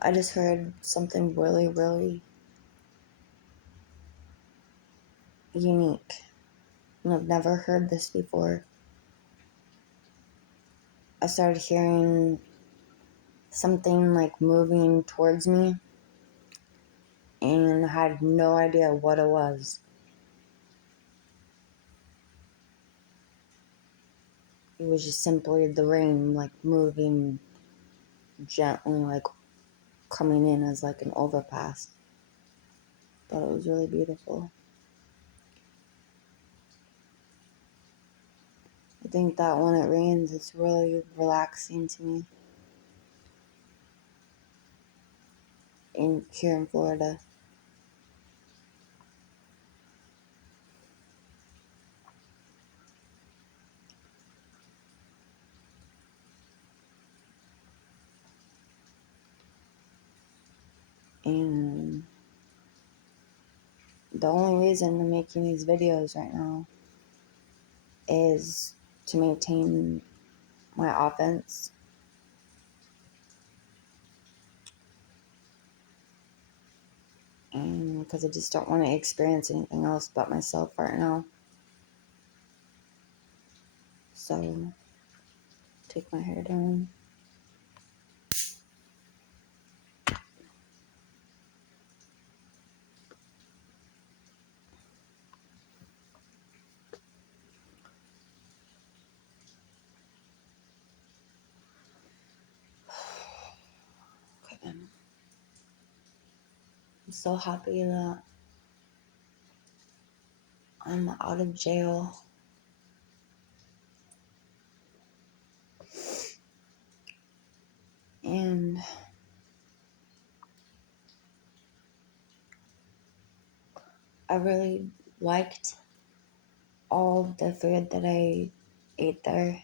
I just heard something really, really unique. And I've never heard this before. I started hearing something like moving towards me, and I had no idea what it was. It was just simply the rain, like moving gently, like coming in as like an overpass. Thought it was really beautiful. I think that when it rains, it's really relaxing to me here in Florida. And the only reason I'm making these videos right now is to maintain my offense. And because I just don't want to experience anything else but myself right now. So, take my hair down. Okay, then. I'm so happy that I'm out of jail. And I really liked all the food that I ate there.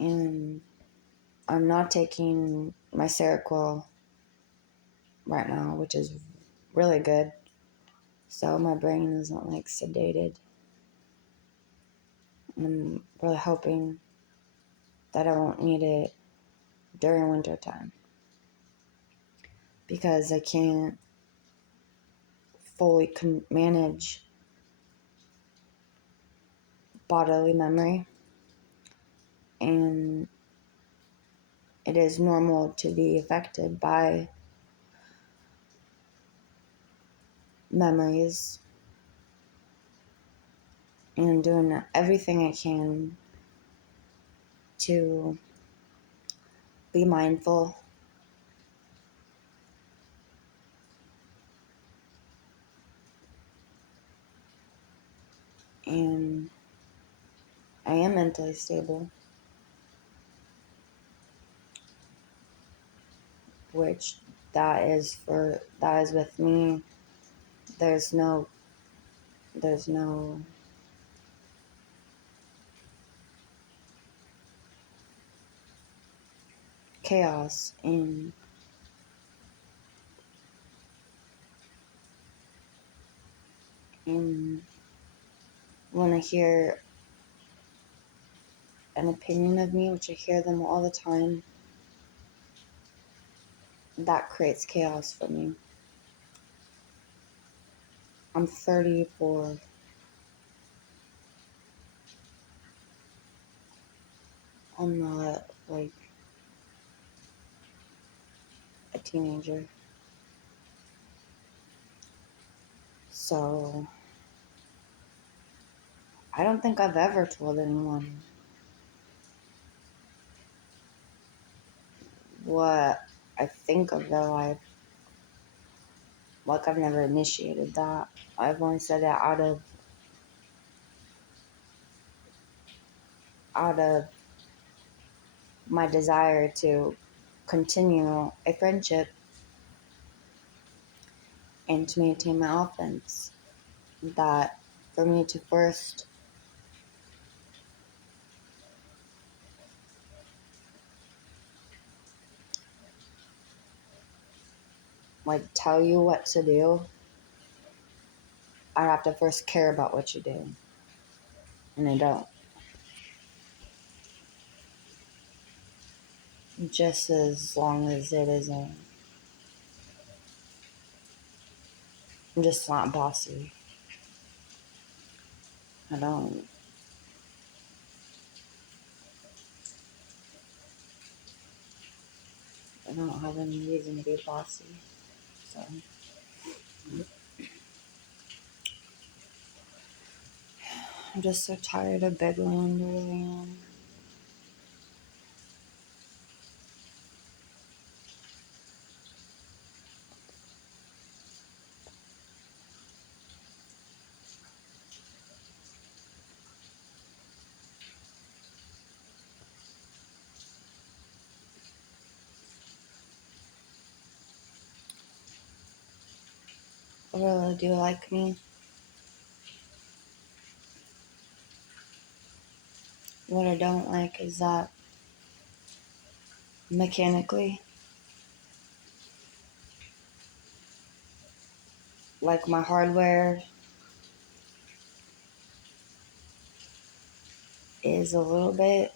And I'm not taking my Seroquel right now, which is really good. So my brain isn't like sedated. I'm really hoping that I won't need it during winter time, because I can't fully manage bodily memory, and it is normal to be affected by memories, and doing everything I can to be mindful and I am mentally stable, which that is with me. There's no chaos in when I hear an opinion of me, which I hear them all the time. That creates chaos for me. I'm 34. I'm not like a teenager. So I don't think I've ever told anyone what I think of their life. Like, I've never initiated that. I've only said it out of my desire to continue a friendship and to maintain my offense. That for me to first like tell you what to do, I have to first care about what you do. And I don't. Just as long as it isn't. I'm just not bossy. I don't. I don't have any reason to be bossy. So I'm just so tired of Bigland, really am. Really, do you like me? What I don't like is that mechanically, like my hardware is a little bit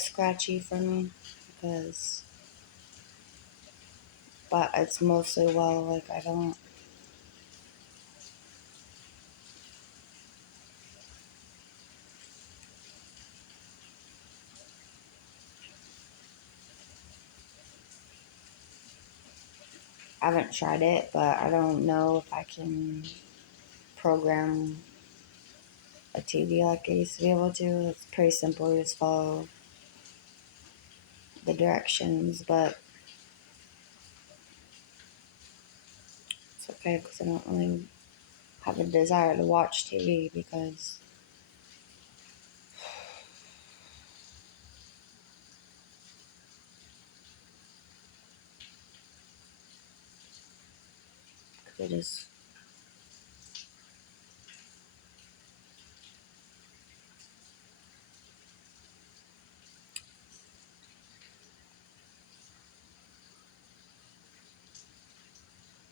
scratchy for me because, but it's mostly well, like I don't, I haven't tried it, but I don't know if I can program a TV like I used to be able to. It's pretty simple, you just follow the directions, but it's okay because I don't really have a desire to watch TV because it is.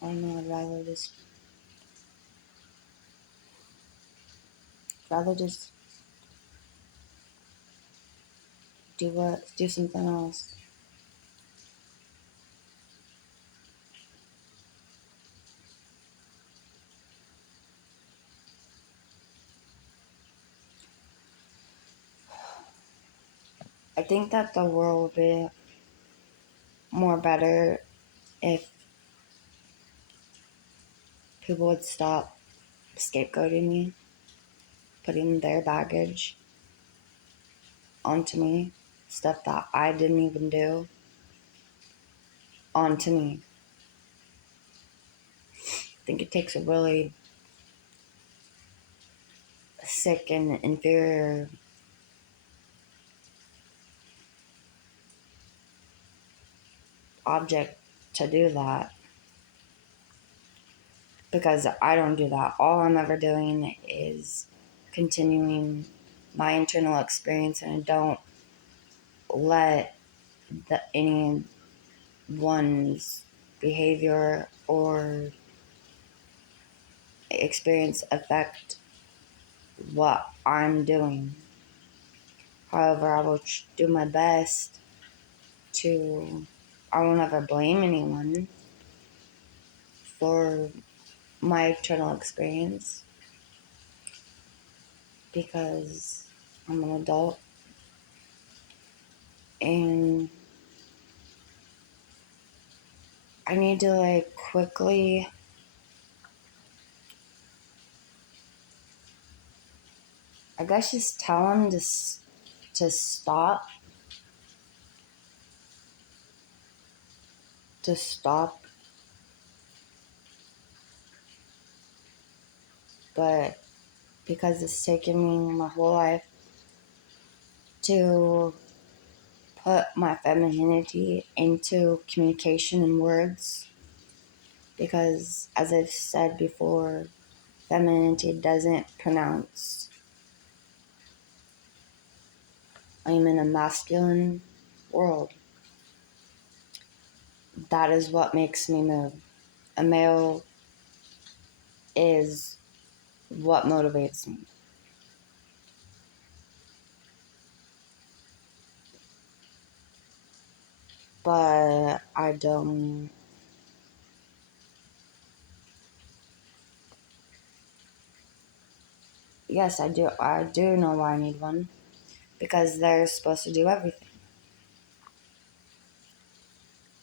I don't know. I'd rather just do something else. I think that the world would be more better if people would stop scapegoating me, putting their baggage onto me, stuff that I didn't even do onto me. I think it takes a really sick and inferior object to do that because I don't do that. All I'm ever doing is continuing my internal experience, and I don't let anyone's behavior or experience affect what I'm doing. However, I will do my best to, I won't ever blame anyone for my internal experience because I'm an adult and I need to like quickly I guess just tell him to stop to stop, but because it's taken me my whole life to put my femininity into communication and words, because as I've said before, femininity doesn't pronounce I'm in a masculine world. that is what makes me move. A male is what motivates me. But I don't. Yes, I do. I do know why I need one. Because they're supposed to do everything.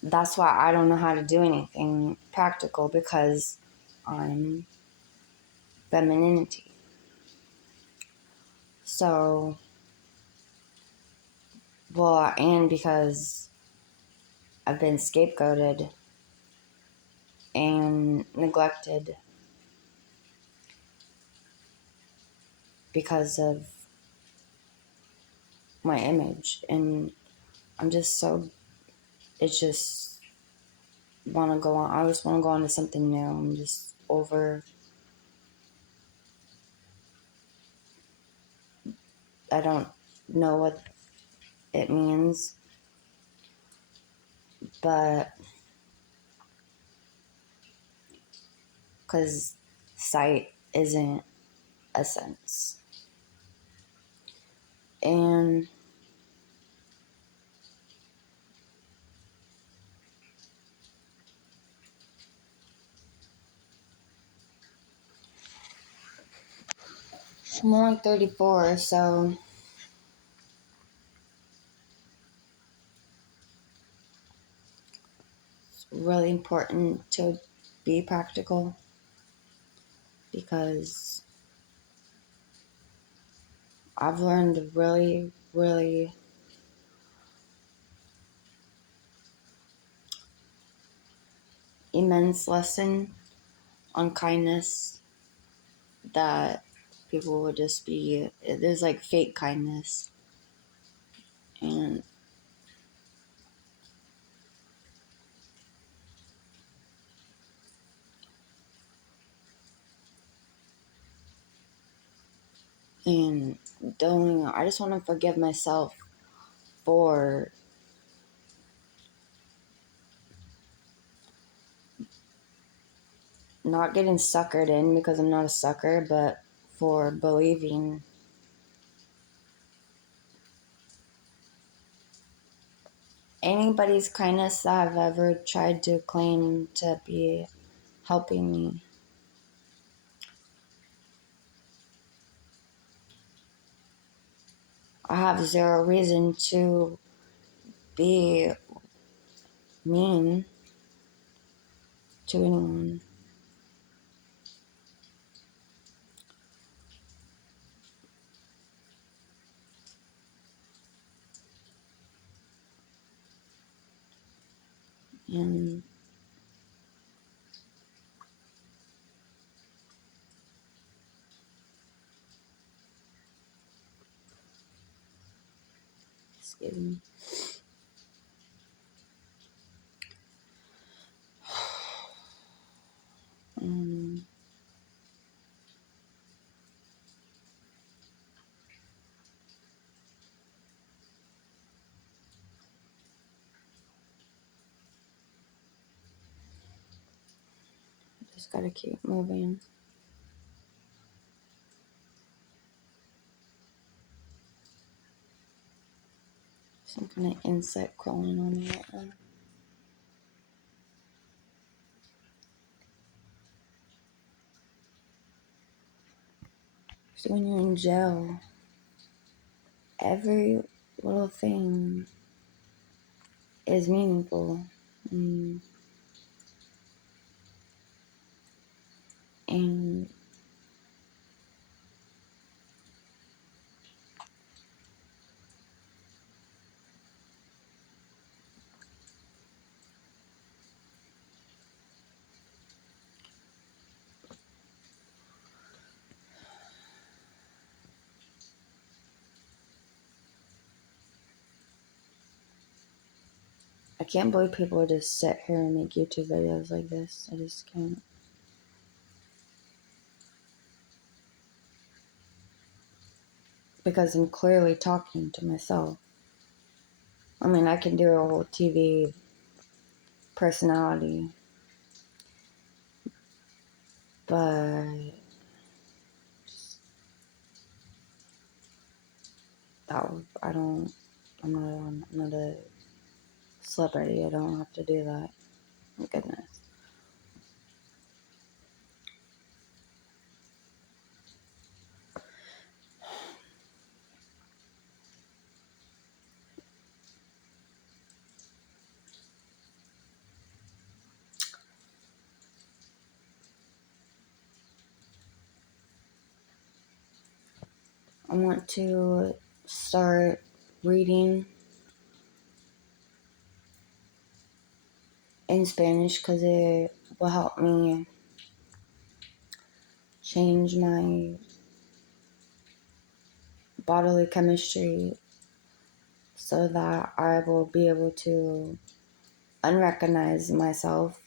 That's why I don't know how to do anything practical, because I'm femininity. So, well, and because I've been scapegoated and neglected because of my image. And I'm just so, it's just want to go on. I just want to go on to something new. I'm just over, I don't know what it means, but because sight isn't a sense. And I'm only 34, so it's really important to be practical, because I've learned a really, really immense lesson on kindness, that people would just be, there's like fake kindness. And and don't, I just want to forgive myself for not getting suckered in, because I'm not a sucker, but for believing anybody's kindness that I've ever tried to claim to be helping me. I have zero reason to be mean to anyone. And excuse me. Um, just gotta keep moving. Some kind of insect crawling on me right now. So when you're in jail, every little thing is meaningful. Mm. And I can't believe people just sit here and make YouTube videos like this. I just can't. Because I'm clearly talking to myself. I mean, I can do a whole TV personality. But I'm not a celebrity. I don't have to do that. Thank goodness. I want to start reading in Spanish because it will help me change my bodily chemistry so that I will be able to unrecognize myself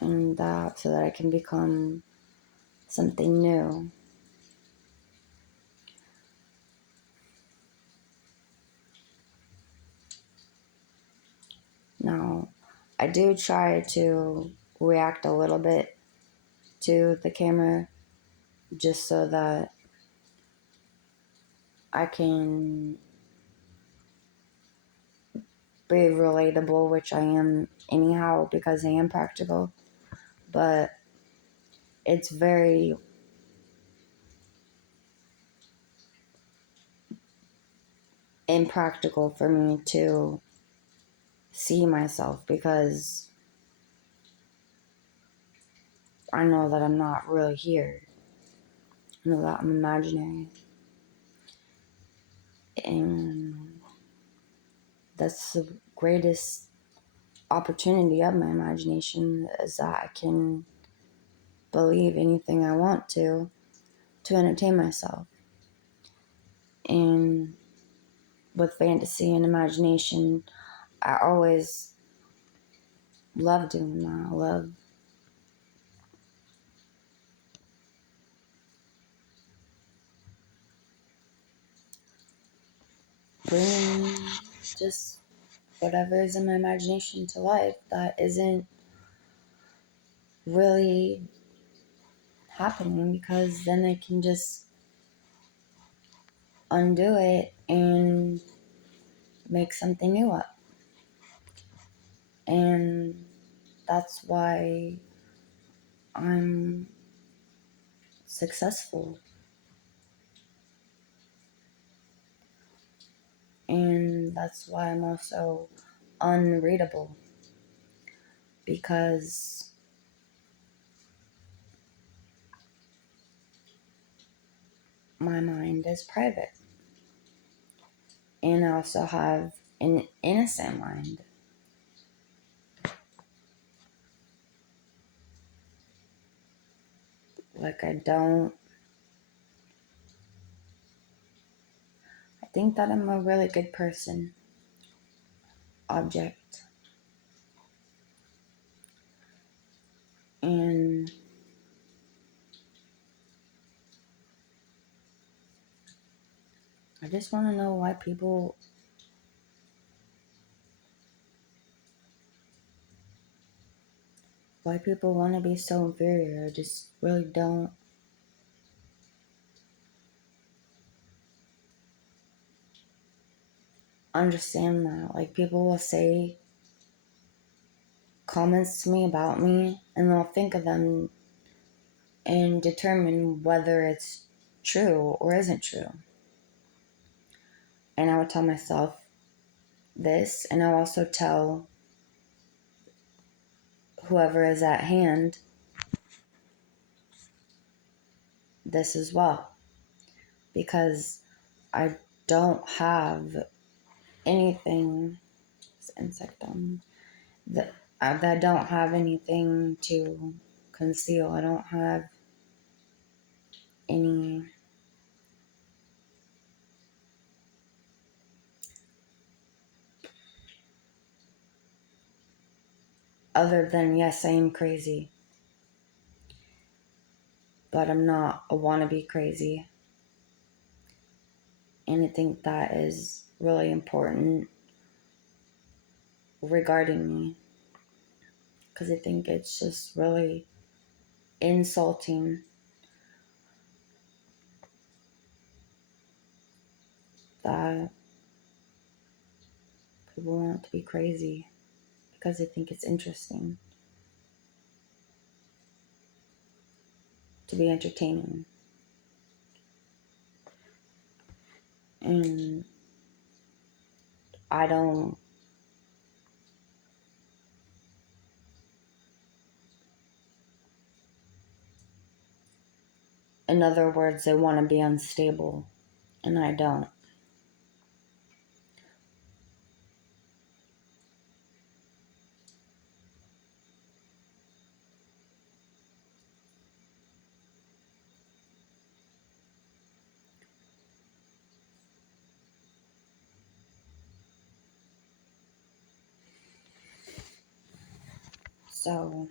and that so that I can become something new. Now, I do try to react a little bit to the camera just so that I can be relatable, which I am anyhow because I am practical. But it's very impractical for me to see myself because I know that I'm not really here. I know that I'm imaginary. And that's the greatest opportunity of my imagination is that I can believe anything I want to entertain myself. And with fantasy and imagination, I always love doing that. I love bringing just whatever is in my imagination to life that isn't really happening, because then I can just undo it and make something new up. And that's why I'm successful. And that's why I'm also unreadable, because my mind is private. And I also have an innocent mind. Like, I think that I'm a really good person, object. And I just want to know why people want to be so inferior. I just really don't understand that. Like, people will say comments to me about me, and they'll think of them and determine whether it's true or isn't true. And I would tell myself this, and I'll also tell whoever is at hand this as well, because I don't have anything. Insect on that. I don't have anything to conceal. I don't have any other than, yes, I am crazy, but I'm not a wannabe crazy. And I think that is really important regarding me. because I think it's just really insulting that people want to be crazy because they think it's interesting to be entertaining. And I don't, in other words, they want to be unstable, and I don't. So,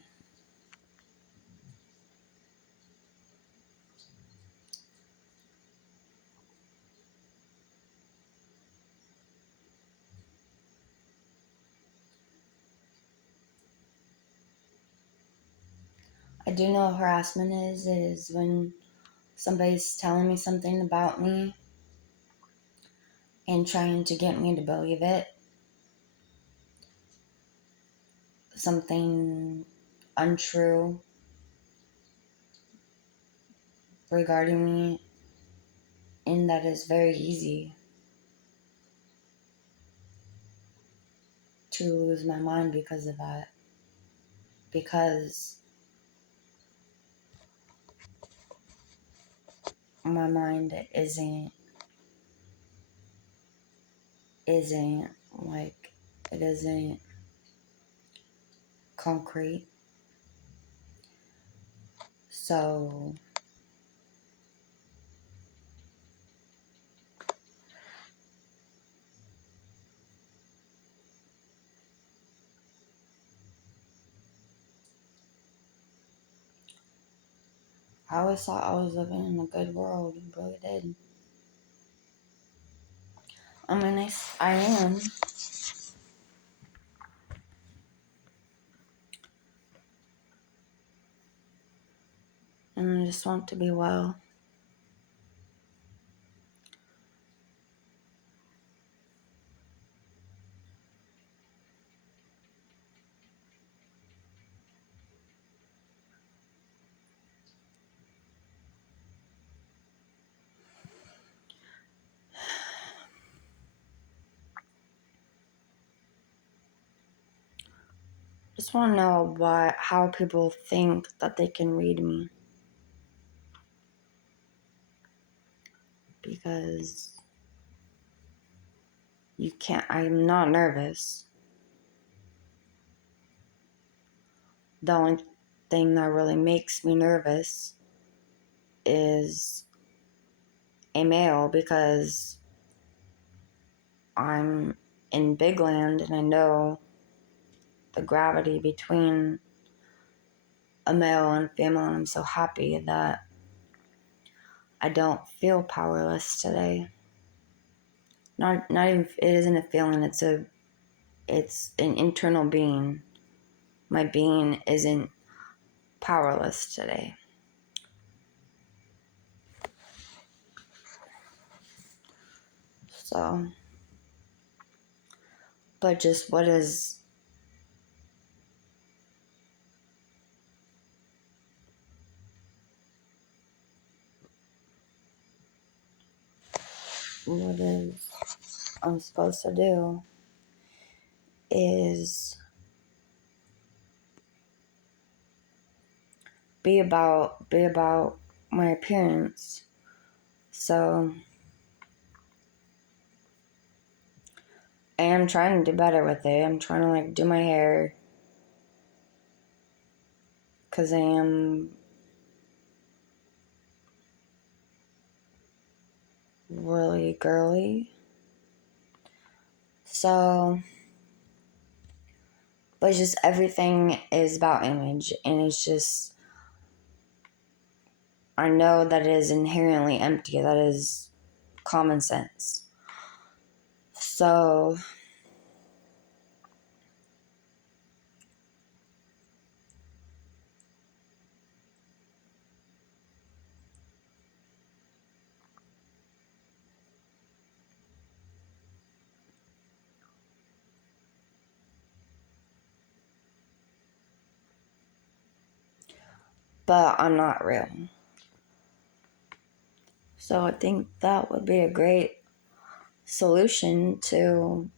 I do know what harassment is when somebody's telling me something about me and trying to get me to believe it, something untrue regarding me, and that is very easy to lose my mind because of that. Because my mind isn't like, it isn't concrete. So I always thought I was living in a good world. I really did. I mean, I am. And I just want to be well. Just want to know how people think that they can read me. Because you can't, I'm not nervous. The only thing that really makes me nervous is a male, because I'm in big land and I know the gravity between a male and female, and I'm so happy that I don't feel powerless today. Not even, it isn't a feeling, it's an internal being. My being isn't powerless today. So, but just what is I'm supposed to do is be about my appearance. So I am trying to do better with it. I'm trying to like do my hair, because I am really girly. So, but just everything is about image, and it's just, I know that it is inherently empty. That is common sense. So but I'm not real. So I think that would be a great solution to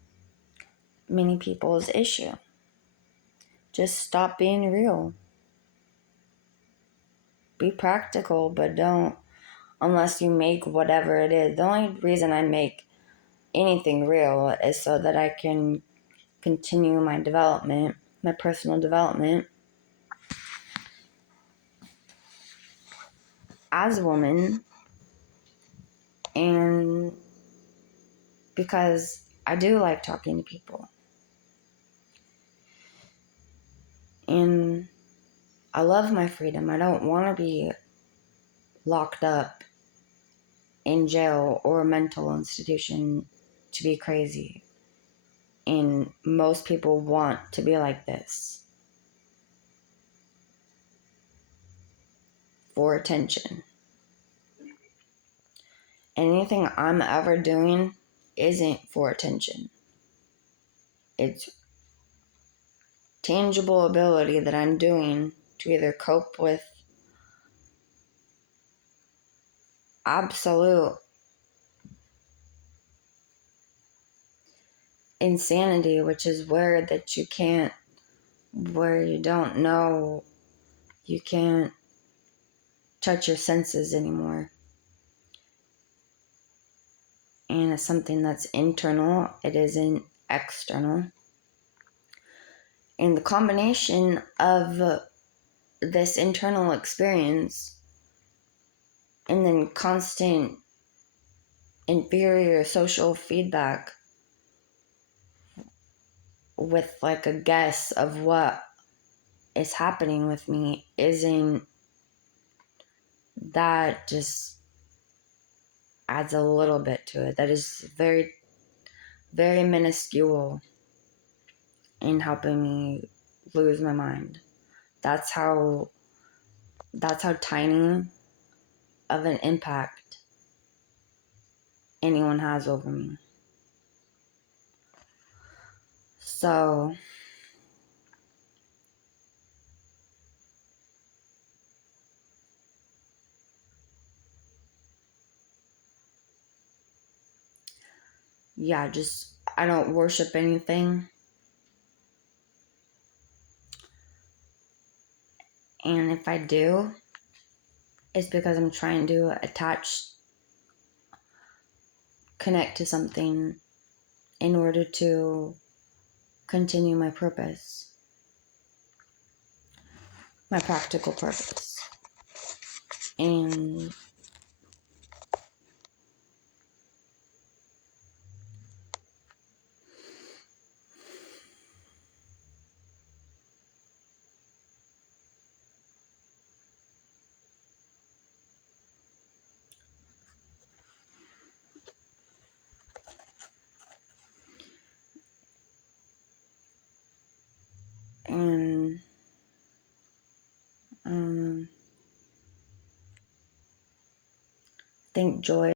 many people's issue. Just stop being real. Be practical, but don't, unless you make whatever it is. The only reason I make anything real is so that I can continue my development, my personal development as a woman, and because I do like talking to people. And I love my freedom. I don't want to be locked up in jail or a mental institution to be crazy. And most people want to be like this for attention. Anything I'm ever doing isn't for attention. It's tangible ability that I'm doing to either cope with absolute insanity, which is where that you can't, where you don't know, you can't touch your senses anymore. And it's something that's internal, it isn't external. And the combination of this internal experience and then constant inferior social feedback with like a guess of what is happening with me isn't, that just adds a little bit to it. That is very, very minuscule in helping me lose my mind. That's how tiny of an impact anyone has over me. So yeah, just I don't worship anything. And if I do, it's because I'm trying to connect to something in order to continue my purpose, my practical purpose. And I don't know, I think joy